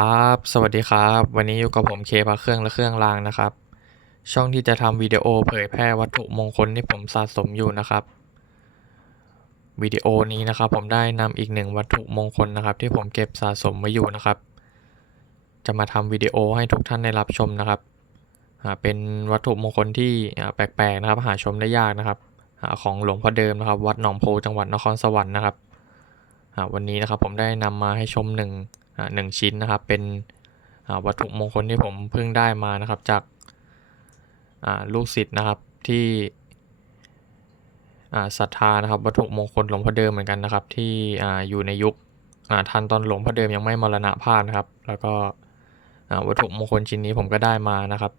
ครับ สวัสดีครับ วันนี้อยู่กับผมเคพาเครื่องและเครื่องรางนะครับ ช่องที่จะทำวิดีโอเผยแพร่วัตถุมงคลที่ผมสะสมอยู่นะครับ วิดีโอนี้นะครับ ผมได้นำอีกหนึ่งวัตถุมงคลนะครับ ที่ผมเก็บสะสมไว้อยู่นะครับ จะมาทำวิดีโอให้ทุกท่านได้รับชมนะครับ เป็นวัตถุมงคลที่แปลกๆนะครับ หาชมได้ยากนะครับ ของหลวงพ่อเดิมนะครับ วัดหนองโพจังหวัดนครสวรรค์นะครับวันนี้นะครับผมได้นำมาให้ชมหนึ่ง หนึ่งชิ้นนะครับ เป็นวัตถุมงคลที่ผมเพิ่งได้มานะครับจากลูกศิษย์นะครับที่ศรัทธานะครับวัตถุมงคลหลวงพ่อเดิมเหมือนกันนะครับ ที่อยู่ในยุคทันตอนหลวงพ่อเดิมยังไม่มรณภาพนะครับ แล้วก็วัตถุมงคลชิ้นนี้ผมก็ได้มานะครับ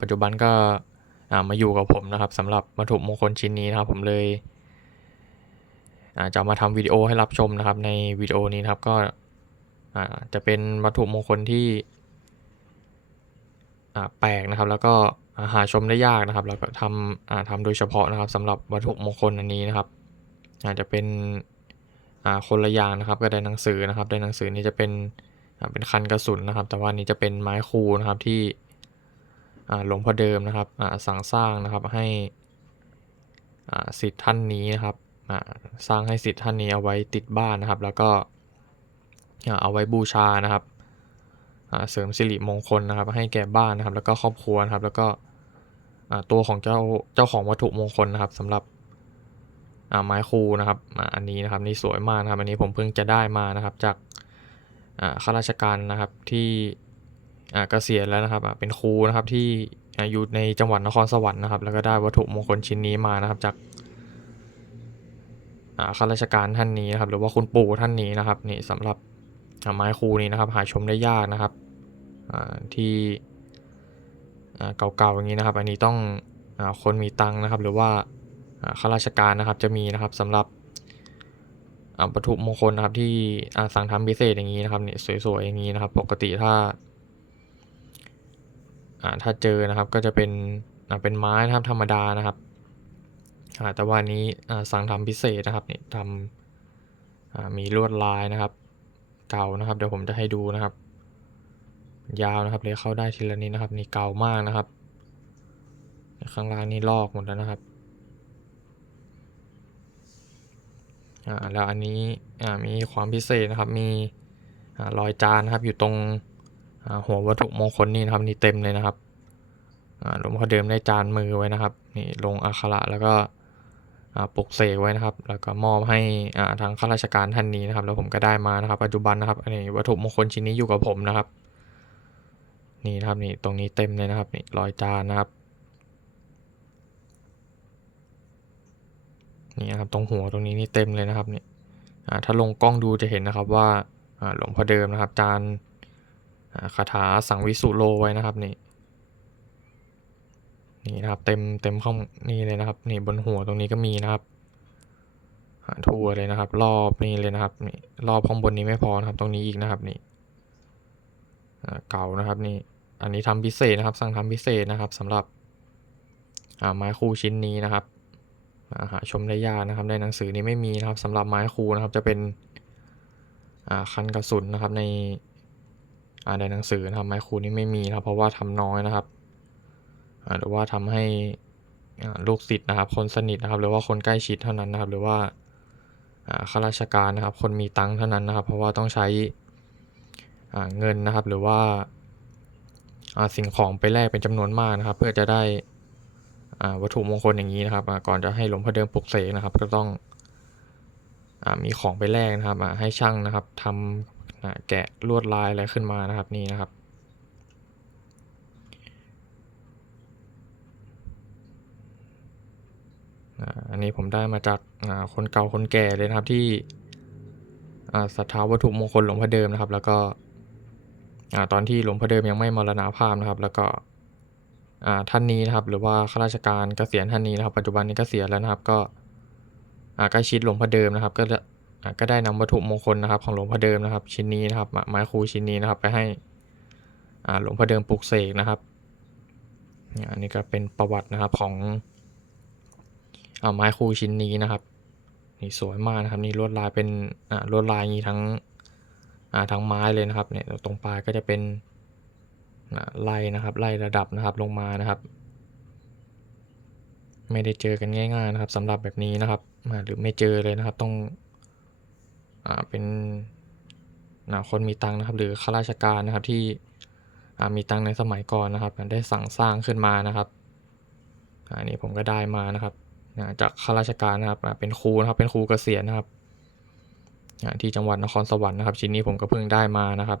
ปัจจุบันก็มาอยู่กับผมนะครับสำหรับวัตถุมงคลชิ้นนี้นะครับ ผมเลยจะมาทำวิดีโอให้รับชมนะครับในวิดีโอนี้นะครับก็ อ่าจะเป็นวัตถุมงคลที่อ่าแปลกนะครับ แล้วก็หาชมได้ยากนะครับ แล้วก็ทำอ่าทำโดยเฉพาะนะครับสำหรับวัตถุมงคลอันนี้นะครับอาจจะเป็นอ่าคนละอย่างนะครับก็ได้หนังสือนะครับได้หนังสือนี้จะเป็นอ่าเป็นคันกระสุนนะครับ แต่ว่านี้จะเป็นไม้คูนะครับที่อ่าหลวงพ่อเดิมนะครับอ่าสั่งสร้างนะครับให้อ่าสิทธิ์ท่านนี้นะครับอ่าสร้างให้สิทธิ์ท่านนี้เอาไว้ติดบ้านนะครับ แล้วก็ เอาไว้บูชานะครับเสริมสิริมงคลนะครับ ให้แก่บ้านนะครับ แล้วก็ครอบครัวนะครับ แล้วก็ตัวของเจ้าเจ้าของวัตถุมงคลนะครับสำหรับไม้คูนะครับอันนี้นะครับนี่สวยมากนะครับ อันนี้ผมเพิ่งจะได้มานะครับ จากข้าราชการนะครับที่เกษียณแล้วนะครับเป็นครูนะครับที่อยู่ในจังหวัดนครสวรรค์นะครับ แล้วก็ได้วัตถุมงคลชิ้นนี้มานะครับ จากข้าราชการท่านนี้นะครับ หรือว่าคุณปู่ท่านนี้นะครับนี่สำหรับ ไม้คูนี้นะครับ หาชมได้ยากนะครับที่เก่าๆอย่างนี้นะครับ อันนี้ต้องอคนมีตังนะครับ หรือว่าข้าราชการนะครับจะมีนะครับสำหรับอ่าวัตถุมงคลนะครับที่สั่งทำพิเศษอย่างนี้นะครับนี่สวยๆอย่างนี้นะครับ ปกติถ้าถ้าเจอนะครับก็จะเป็นเป็นไม้นะครับธรรมดานะครับแต่ว่าอันนี้สั่งทำพิเศษนะครับนี่ทำมีลวดลายนะครับ เก่านะครับ เดี๋ยวผมจะให้ดูนะครับ ยาวนะครับเลยเข้าได้ทีละนิดนะครับ นี่เก่ามากนะครับ ข้างล่างนี่ลอกหมดแล้วนะครับอ่าแล้วอันนี้อ่ามีความพิเศษนะครับ มีอ่ารอยจานนะครับ อยู่ตรงอ่าหัววัตถุมงคลนี่นะครับนี่เต็มเลยนะครับอ่าหลวงพ่อเดิมได้จานมือไว้นะครับ นี่ลงอักขระแล้วก็ ปลุกเสกไว้นะครับ แล้วก็มอบให้ทางข้าราชการท่านนี้นะครับ แล้วผมก็ได้มานะครับ ปัจจุบันนะครับอันนี้วัตถุมงคลชิ้นนี้อยู่กับผมนะครับ นี่นะครับนี่ตรงนี้เต็มเลยนะครับนี่รอยจานนะครับนี่นะครับตรงหัวตรงนี้นี่เต็มเลยนะครับนี่ถ้าลงกล้องดูจะเห็นนะครับว่าหลวงพ่อเดิมนะครับจานคาถาสังวิสุโลไว้นะครับนี่ นี่นะครับเต็มเต็มข้างนี่เลยนะครับนี่บนหัวตรงนี้ก็มีนะครับหาทั่วเลยนะครับ รอบนี่เลยนะครับนี่รอบข้างบนนี้ไม่พอนะครับ ตรงนี้อีกนะครับนี่เก่านะครับนี่อันนี้ทำพิเศษนะครับ สั่งทำพิเศษนะครับสำหรับไม้คูชิ้นนี้นะครับหาชมได้ยากนะครับในหนังสือนี้ไม่มีนะครับสำหรับไม้คูนะครับ จะเป็นคันกระสุนนะครับในในหนังสือนะครับไม้คูนี้ไม่มีนะครับ เพราะว่าทำน้อยนะครับ หรือว่าทำให้ลูกศิษย์นะครับ คนสนิทนะครับ หรือว่าคนใกล้ชิดเท่านั้นนะครับ หรือว่าข้าราชการนะครับ คนมีตังค์เท่านั้นนะครับ เพราะว่าต้องใช้เงินนะครับ หรือว่าสิ่งของไปแลกเป็นจำนวนมากนะครับ เพื่อจะได้วัตถุมงคลอย่างนี้นะครับ ก่อนจะให้หลวงพ่อเดิมปลุกเสกนะครับ ก็ต้องอมีของไปแลกนะครับให้ช่างนะครับทำอ่าแกะลวดลายอะไรขึ้นมานะครับนี่นะครับ อันนี้ผมได้มาจากคนเก่าคนแก่เลยนะครับที่ศรัทธาวัตถุมงคลหลวงพ่อเดิมนะครับ แล้วก็อตอนที่หลวงพ่อเดิมยังไม่มรณภาพนะครับ แล้วก็ท่านนี้นะครับ หรือว่าข้าราชการเกษียณท่านนี้นะครับ ปัจจุบันนี้เกษียณแล้วนะครับ ก็ใกล้ชิดหลวงพ่อเดิมนะครับ ก็จะก็ได้นำวัตถุมงคลนะครับ ของหลวงพ่อเดิมนะครับ ชิ้นนี้นะครับไม้คูชิ้นนี้นะครับ ไปให้หลวงพ่อเดิมปลุกเสกนะครับนี่ยอันนี้ก็เป็นประวัตินะครับของ ไม้คูชิ้นนี้นะครับนี่สวยมากนะครับนี่ลวดลายเป็นอ่าลวดลายนี้ทั้งอ่าทั้งไม้เลยนะครับเนี่ยตรงปลายก็จะเป็นอ่าไล่นะครับไล่ระดับนะครับลงมานะครับ ไม่ได้เจอกันง่าย ๆนะครับสำหรับแบบนี้นะครับอ่าหรือไม่เจอเลยนะครับต้องอ่าเป็นอ่าคนมีตังนะครับ หรือข้าราชการนะครับที่อ่ามีตังในสมัยก่อนนะครับ ได้สั่งสร้างขึ้นมานะครับอันนี้ผมก็ได้มานะครับ จากข้าราชการนะครับเป็นครูนะครับเป็นครูเกษียณนะครับที่จังหวัดนครสวรรค์นะครับชิ้นนี้ผมก็เพิ่งได้มานะครับ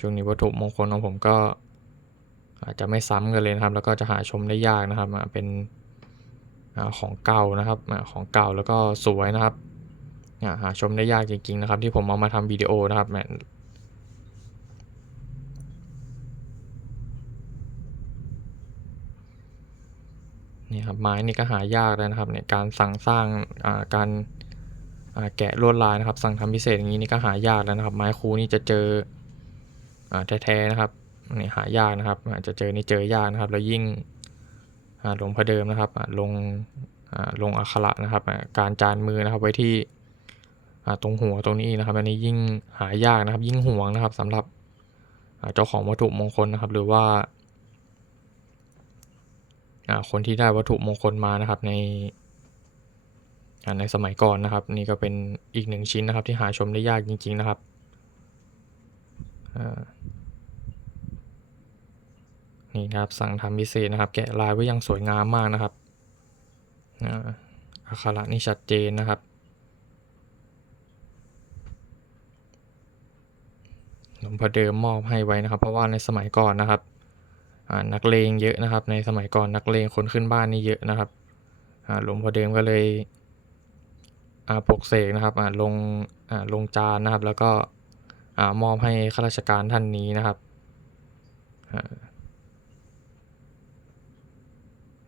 ช่วงนี้วัตถุมงคลของผมก็อาจจะไม่ซ้ำกันเลยนะครับ แล้วก็จะหาชมได้ยากนะครับเป็นของเก่านะครับของเก่าแล้วก็สวยนะครับหาชมได้ยากจริงๆนะครับ ที่ผมเอามาทำวิดีโอนะครับแหม นี่ครับไม้นี่ก็หายากเลยนะครับในการสั่งสร้างการแกะลวดลายนะครับ สั่งทำพิเศษอย่างนี้นี่ก็หายากแล้วนะครับ ไม้คูนี่จะเจออแท้ๆนะครับนี่หายากนะครับจะเจอนี่เจอยากนะครับ แล้วยิ่งอ่าลงพระเดิมนะครับลงลงอักขระนะครับ การจานมือนะครับไว้ที่ตรงหัวตรงนี้นะครับ อันนี้ยิ่งหายากนะครับ ยิ่งห่วงนะครับสำหรับเจ้าของวัตถุมงคลนะครับ หรือว่า คนที่ได้วัตถุมงคลมานะครับในในสมัยก่อนนะครับ นี่ก็เป็นอีกหนึ่งชิ้นนะครับ ที่หาชมได้ยากจริง ๆนะครับนี่นะครับสั่งทำพิเศษนะครับ แกะลายไว้อยังสวยงามมากนะครับอักขระนี่ชัดเจนนะครับหลวงพ่อเดิมมอบให้ไว้นะครับ เพราะว่าในสมัยก่อนนะครับ นักเลงเยอะนะครับ ในสมัยก่อนนักเลงคนขึ้นบ้านนี่เยอะนะครับหลวงพ่อเดิมก็เลยปลุกเสกนะครับลงลงจานนะครับ แล้วก็มอบให้ข้าราชการท่านนี้นะครับ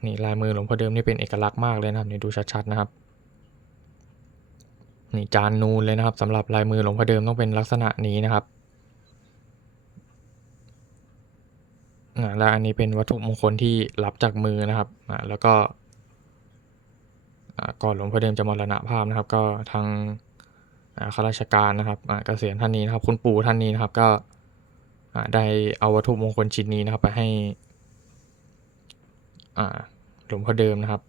นี่ลายมือหลวงพ่อเดิมนี่เป็นเอกลักษณ์มากเลยนะครับนี่ดูชัดๆนะครับนี่จานนูนเลยนะครับสำหรับลายมือหลวงพ่อเดิมต้องเป็นลักษณะนี้นะครับ อ่าและอันนี้เป็นวัตถุมงคลที่รับจากมือนะครับอ่าแล้วก็ก่อนหลวงพ่อเดิมจะมรณภาพนะครับ ก็ทางข้าราชการนะครับอ่าเกษียณท่านนี้นะครับ คุณปู่ท่านนี้นะครับก็ได้เอาวัตถุมงคลชิ้นนี้นะครับ ไปให้หลวงพ่อเดิมนะครับ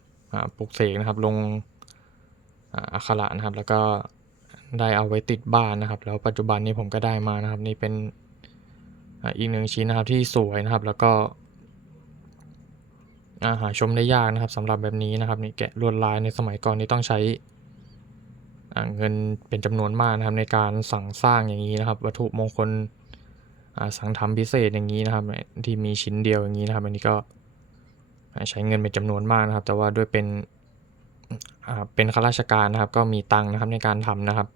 ปลุกเสกนะครับลงอ่าอักขระนะครับ แล้วก็ได้เอาไว้ติดบ้านนะครับ แล้วปัจจุบันนี้ผมก็ได้มานะครับ นี่เป็น อีกหนึ่งชิ้นนะครับที่สวยนะครับแล้วก็หาชมได้ยากนะครับสำหรับแบบนี้นะครับนี่แกะลวดลายในสมัยก่อนนี่ต้องใช้เงินเป็นจำนวนมากนะครับในการสั่งสร้างอย่างนี้นะครับ วัตถุมงคลสั่งทำพิเศษอย่างนี้นะครับ ที่มีชิ้นเดียวอย่างนี้นะครับ อันนี้ก็ใช้เงินเป็นจำนวนมากนะครับ แต่ว่าด้วยเป็นเป็นข้าราชการนะครับ ก็มีตังค์นะครับในการทำนะครับ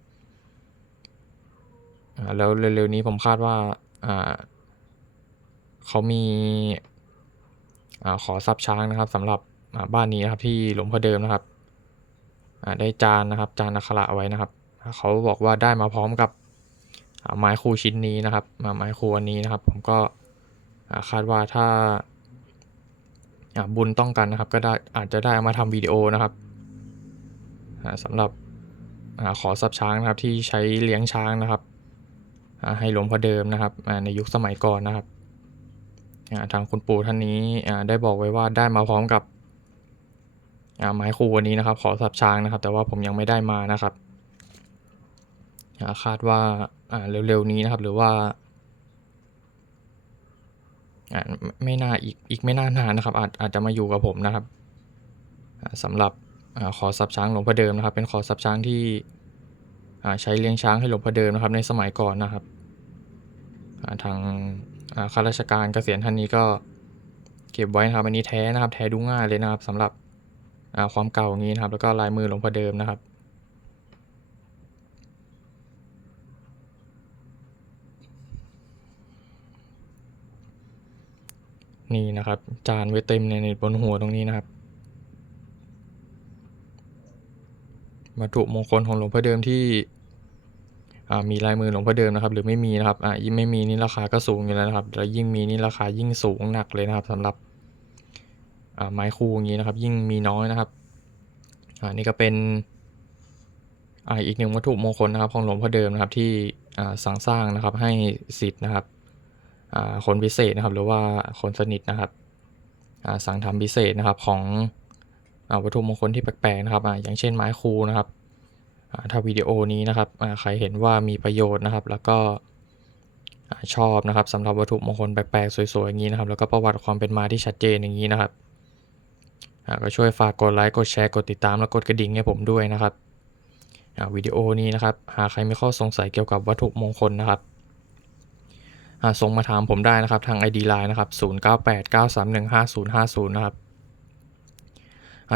แล้วเร็วๆนี้ผมคาดว่า เขามีอขอทรัพย์ช้างนะครับสำหรับบ้านนี้นะครับที่หลวงพ่อเดิมนะครับได้จานนะครับจานอักขระเอาไว้นะครับ เขาบอกว่าได้มาพร้อมกับไม้คู่ชิ้นนี้นะครับไม้คู่อันนี้นะครับ ผมก็คาดว่าถ้าบุญต้องกันนะครับ ก็ได้อาจจะได้เอามาทำวิดีโอนะครับอ่าสำหรับอขอซับช้างนะครับที่ใช้เลี้ยงช้างนะครับให้หลวงพ่อเดิมนะครับในยุคสมัยก่อนนะครับ ทางคุณปู่ท่านนี้ได้บอกไว้ว่าได้มาพร้อมกับไม้คู่วันนี้นะครับ ขอซับช้างนะครับ แต่ว่าผมยังไม่ได้มานะครับคาดว่าเร็วๆนี้นะครับ หรือว่าไม่น่าอีกอีกไม่น่านานนะครับ อาจอาจจะมาอยู่กับผมนะครับอ่าสำหรับอขอสับช้างหลวงพ่อเดิมนะครับ เป็นขอสับช้างที่ใช้เลี้ยงช้างให้หลวงพ่อเดิมนะครับ ในสมัยก่อนนะครับทาง ข้าราชการเกษียณท่านนี้ก็เก็บไว้นะครับอันนี้แท้นะครับ แท้ดูง่ายเลยนะครับสำหรับอาความเก่าอย่างนี้นะครับ แล้วก็ลายมือหลวงพ่อเดิมนะครับ นี่นะครับ จานไว้เต็มในบนหัวตรงนี้นะครับวัตถุมงคลของหลวงพ่อเดิมที่ มีลายมือหลวงพ่อเดิมนะครับ หรือไม่มีนะครับอ่ายิ่งไม่มีนี่ราคาก็สูงอยู่แล้วนะครับ แล้วยิ่งมีนี่ราคายิ่งสูงหนักเลยนะครับสำหรับอ่าไม้คู่อย่างนี้นะครับ ยิ่งมีน้อยนะครับอ่านี่ก็เป็นอ่าอีกหนึ่งวัตถุมงคลนะครับ ของหลวงพ่อเดิมนะครับที่อ่าสั่งสร้างนะครับให้สิทธิ์นะครับอ่าคนพิเศษนะครับ หรือว่าคนสนิทนะครับอ่าสั่งทำพิเศษนะครับของอ่าวัตถุมงคลที่แปลกๆนะครับอ่าอย่างเช่นไม้คูนะครับ ถ้าวิดีโอนี้นะครับใครเห็นว่ามีประโยชน์นะครับ แล้วก็ชอบนะครับสำหรับวัตถุมงคลแปลกๆ สวย ๆ อย่างนี้นะครับ แล้วก็ประวัติความเป็นมาที่ชัดเจนอย่างนี้นะครับก็ช่วยฝากกดไลค์ กดแชร์ กดติดตาม และกดกระดิ่งให้ผมด้วยนะครับวิดีโอนี้นะครับ หากใครมีข้อสงสัยเกี่ยวกับวัตถุมงคลนะครับส่งมาถามผมได้นะครับทาง ID Line นะครับ 0989315050 นะครับ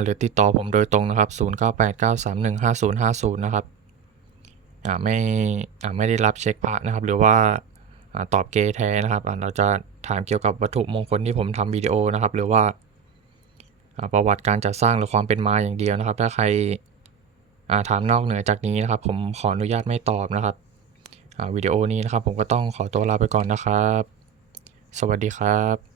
หรือติดต่อผมโดยตรงนะครับ 0989315050 นะครับอ่าไม่อ่าไม่ได้รับเช็คพระนะครับ หรือว่าอ่าตอบเกย์แท้นะครับอ่าเราจะถามเกี่ยวกับวัตถุมงคลที่ผมทำวิดีโอนะครับ หรือว่าอ่าประวัติการจัดสร้างหรือความเป็นมาอย่างเดียวนะครับ ถ้าใครอ่าถามนอกเหนือจากนี้นะครับ ผมขออนุญาตไม่ตอบนะครับอ่าวิดีโอนี้นะครับ ผมก็ต้องขอตัวลาไปก่อนนะครับ สวัสดีครับ